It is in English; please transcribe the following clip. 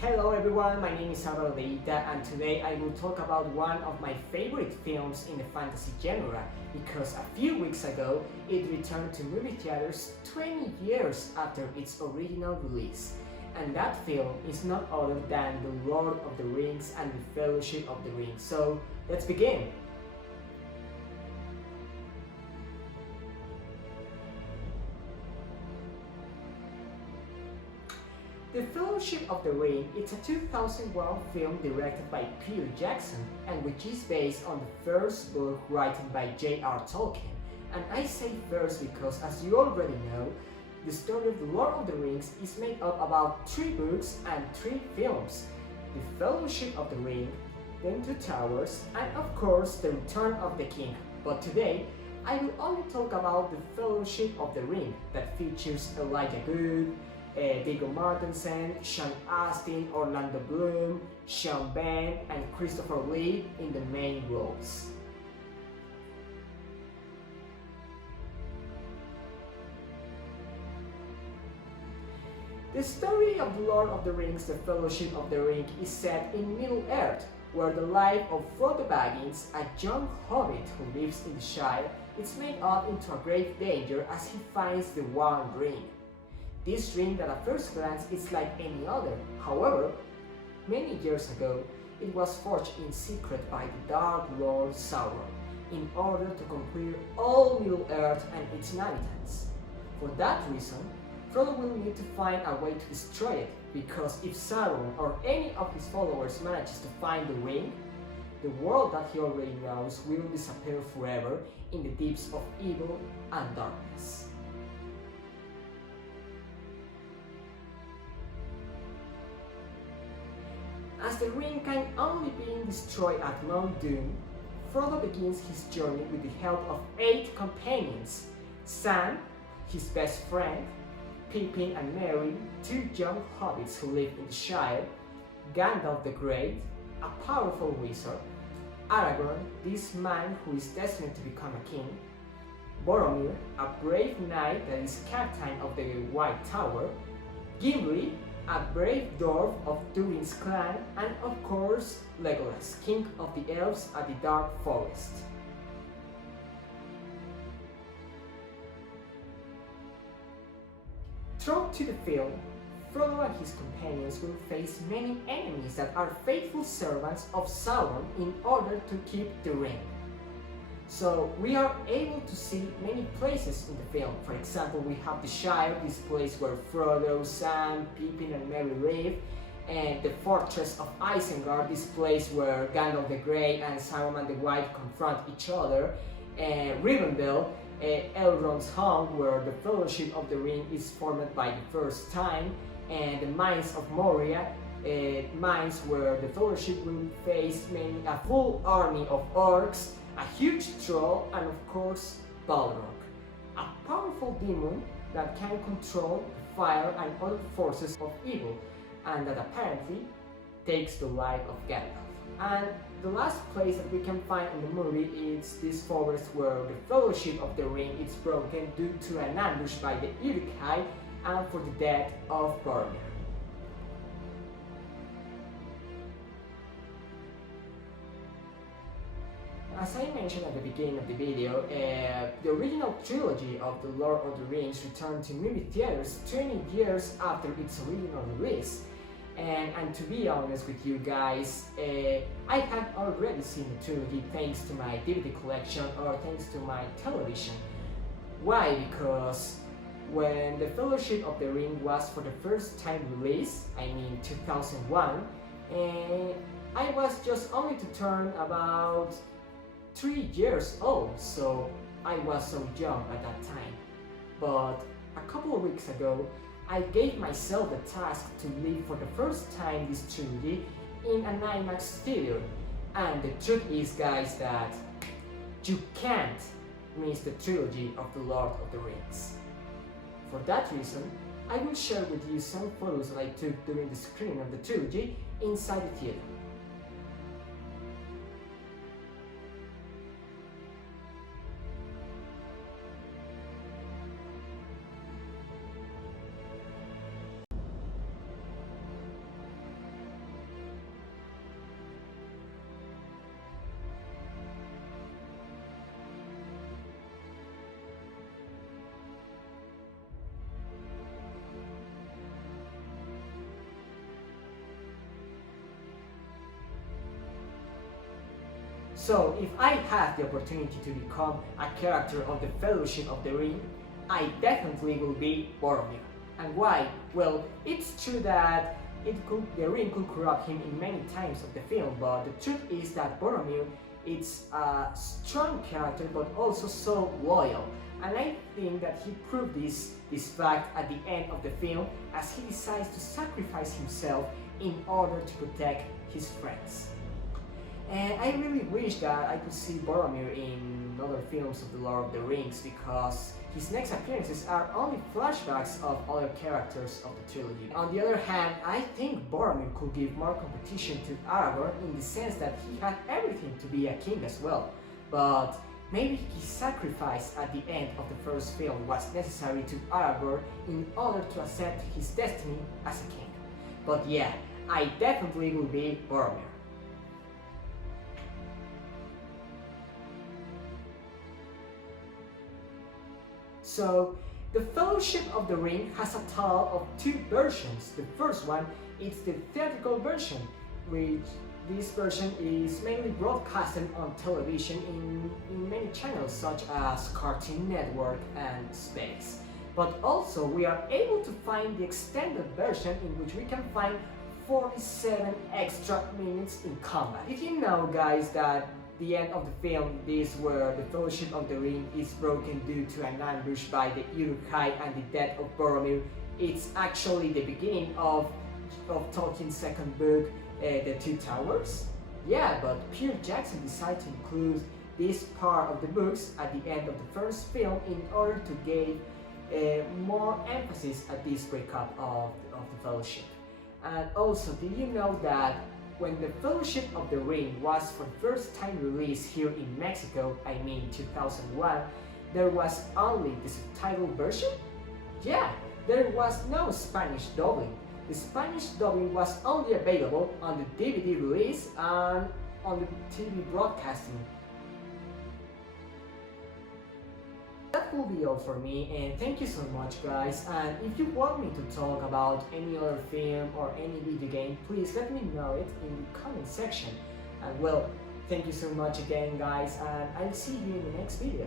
Hello everyone, my name is Alvaro Dehita and today I will talk about one of my favorite films in the fantasy genre because a few weeks ago it returned to movie theaters 20 years after its original release. And that film is none other than The Lord of the Rings and the Fellowship of the Ring. So let's begin! The Fellowship of the Ring is a 2001 film directed by Peter Jackson and which is based on the first book written by J.R. Tolkien. And I say first because, as you already know, the story of The Lord of the Rings is made up about 3 books and 3 films. The Fellowship of the Ring, then Two Towers, and of course The Return of the King. But today, I will only talk about the Fellowship of the Ring that features Elijah Wood, Viggo Mortensen, Sean Astin, Orlando Bloom, Sean Penn, and Christopher Lee in the main roles. The story of The Lord of the Rings, The Fellowship of the Ring, is set in Middle-earth, where the life of Frodo Baggins, a young hobbit who lives in the Shire, is made up into a grave danger as he finds the One Ring. This ring that at first glance is like any other. However, many years ago, it was forged in secret by the Dark Lord Sauron in order to conquer all Middle-earth and its inhabitants. For that reason, Frodo will need to find a way to destroy it, because if Sauron or any of his followers manages to find the ring, the world that he already knows will disappear forever in the deeps of evil and darkness. As the ring can only be destroyed at Mount Doom, Frodo begins his journey with the help of 8 companions: Sam, his best friend, Pippin and Merry, 2 young hobbits who live in the Shire, Gandalf the Great, a powerful wizard, Aragorn, this man who is destined to become a king, Boromir, a brave knight that is captain of the White Tower, Gimli, a brave dwarf of Durin's clan, and of course Legolas, king of the elves at the Dark Forest. Throughout to the film, Frodo and his companions will face many enemies that are faithful servants of Sauron in order to keep the ring. So we are able to see many places in the film. For example, we have the Shire, this place where Frodo, Sam, Pippin and Merry live, and the Fortress of Isengard, this place where Gandalf the Grey and Saruman the White confront each other, and Rivendell, Elrond's home, where the Fellowship of the Ring is formed by the first time, and the Mines of Moria, mines where the Fellowship will face a full army of orcs, a huge troll, and of course Balrog, a powerful demon that can control the fire and other forces of evil, and that apparently takes the life of Gandalf. And the last place that we can find in the movie is this forest where the Fellowship of the Ring is broken due to an ambush by the Uruk-hai and for the death of Boromir. As I mentioned at the beginning of the video, the original trilogy of The Lord of the Rings returned to movie theaters 20 years after its original release. And to be honest with you guys, I have already seen the trilogy thanks to my DVD collection or thanks to my television. Why? Because when The Fellowship of the Ring was for the first time released, I mean 2001, I was just only to turn about 3 years old, so I was so young at that time. But a couple of weeks ago, I gave myself the task to live for the first time this trilogy in an IMAX theater. And the truth is, guys, that you can't miss the trilogy of The Lord of the Rings. For that reason, I will share with you some photos that I took during the screening of the trilogy inside the theater. So if I had the opportunity to become a character of the Fellowship of the Ring, I definitely will be Boromir. And why? Well, it's true that the ring could corrupt him in many times of the film, but the truth is that Boromir is a strong character but also so loyal. And I think that he proved this fact at the end of the film as he decides to sacrifice himself in order to protect his friends. And I really wish that I could see Boromir in other films of the Lord of the Rings, because his next appearances are only flashbacks of other characters of the trilogy. On the other hand, I think Boromir could give more competition to Aragorn in the sense that he had everything to be a king as well. But maybe his sacrifice at the end of the first film was necessary to Aragorn in order to accept his destiny as a king. But yeah, I definitely will be Boromir. So, the Fellowship of the Ring has a total of 2 versions. The first one is the theatrical version, which this version is mainly broadcasted on television in many channels such as Cartoon Network and Space. But also we are able to find the extended version in which we can find 47 extra minutes in combat. Did you know, guys, that the end of the film is where the Fellowship of the Ring is broken due to an ambush by the Uruk-hai and the death of Boromir? It's actually the beginning of Tolkien's second book, The Two Towers. Yeah, but Peter Jackson decided to include this part of the books at the end of the first film in order to give more emphasis at this breakup of the Fellowship. And also, did you know that when the Fellowship of the Ring was for the first time released here in Mexico, I mean 2001, there was only the subtitled version? Yeah, there was no Spanish dubbing. The Spanish dubbing was only available on the DVD release and on the TV broadcasting. That will be all for me, and thank you so much, guys. And if you want me to talk about any other film or any video game, please let me know it in the comment section. And well, thank you so much again, guys, and I'll see you in the next video.